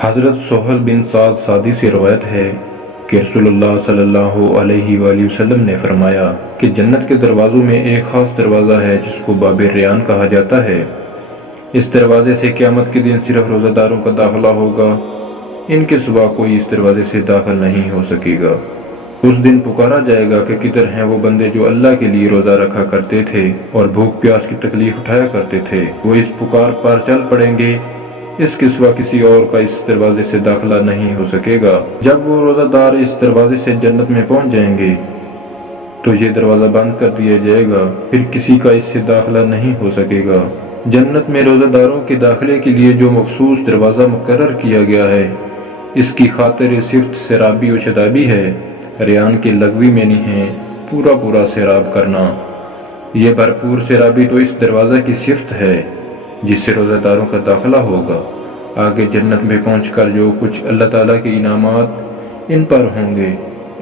حضرت سہل بن سعد سعدی سے روایت ہے کہ رسول اللہ صلی اللہ علیہ وآلہ وسلم نے فرمایا کہ جنت کے دروازوں میں ایک خاص دروازہ ہے جس کو باب ریان کہا جاتا ہے۔ اس دروازے سے قیامت کے دن صرف روزہ داروں کا داخلہ ہوگا، ان کے سوا کوئی اس دروازے سے داخل نہیں ہو سکے گا۔ اس دن پکارا جائے گا کہ کدھر ہیں وہ بندے جو اللہ کے لیے روزہ رکھا کرتے تھے اور بھوک پیاس کی تکلیف اٹھایا کرتے تھے۔ وہ اس پکار پر چل پڑیں گے، اس کے سوا کسی اور کا اس دروازے سے داخلہ نہیں ہو سکے گا۔ جب وہ روزہ دار اس دروازے سے جنت میں پہنچ جائیں گے تو یہ دروازہ بند کر دیا جائے گا، پھر کسی کا اس سے داخلہ نہیں ہو سکے گا۔ جنت میں روزہ داروں کے داخلے کے لیے جو مخصوص دروازہ مقرر کیا گیا ہے، اس کی خاطر صفت سیرابی و شتابی ہے۔ ریان کے لغوی معنی ہے پورا سیراب کرنا۔ یہ بھرپور سیرابی تو اس دروازہ کی صفت ہے جس سے روزہ داروں کا داخلہ ہوگا۔ آگے جنت میں پہنچ کر جو کچھ اللہ تعالیٰ کے انعامات ان پر ہوں گے،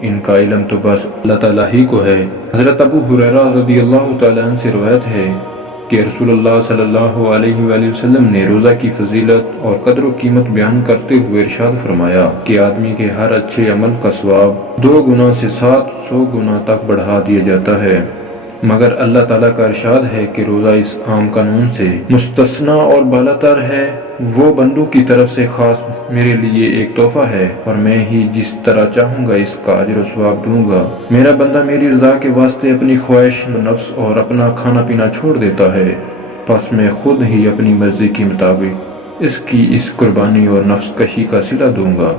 ان کا علم تو بس اللہ تعالیٰ ہی کو ہے۔ حضرت ابو ہریرہ رضی اللہ تعالیٰ عنہ سے روایت ہے کہ رسول اللہ صلی اللہ علیہ وآلہ وسلم نے روزہ کی فضیلت اور قدر و قیمت بیان کرتے ہوئے ارشاد فرمایا کہ آدمی کے ہر اچھے عمل کا ثواب 2 گنا سے 700 گنا تک بڑھا دیا جاتا ہے، مگر اللہ تعالیٰ کا ارشاد ہے کہ روزہ اس عام قانون سے مستثنا اور بالاتر ہے۔ وہ بندوں کی طرف سے خاص میرے لیے ایک تحفہ ہے اور میں ہی جس طرح چاہوں گا اس کا اجر و ثواب دوں گا۔ میرا بندہ میری رضا کے واسطے اپنی خواہش نفس اور اپنا کھانا پینا چھوڑ دیتا ہے، پس میں خود ہی اپنی مرضی کے مطابق اس کی اس قربانی اور نفس کشی کا صلہ دوں گا۔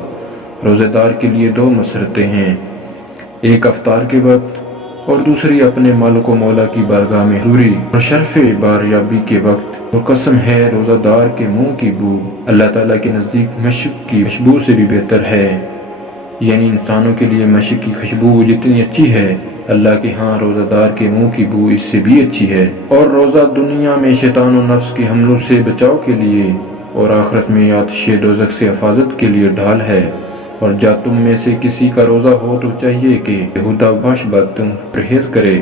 روزے دار کے لیے 2 مسرتیں ہیں، ایک افطار کے وقت اور دوسری اپنے مالک و مولا کی بارگاہ میں حضوری اور شرف باریابی کے وقت۔ اور قسم ہے روزہ دار کے منہ کی بو اللہ تعالیٰ کے نزدیک مشک کی خوشبو سے بھی بہتر ہے، یعنی انسانوں کے لیے مشک کی خوشبو جتنی اچھی ہے، اللہ کے ہاں روزہ دار کے منہ کی بو اس سے بھی اچھی ہے۔ اور روزہ دنیا میں شیطان و نفس کے حملوں سے بچاؤ کے لیے اور آخرت میں آتش دوزخ سے حفاظت کے لیے ڈھال ہے۔ اور جب تم میں سے کسی کا روزہ ہو تو چاہیے کہ بےہودہ باش باتوں پرہیز کرے،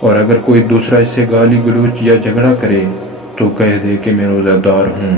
اور اگر کوئی دوسرا اس سے گالی گلوچ یا جھگڑا کرے تو کہہ دے کہ میں روزہ دار ہوں۔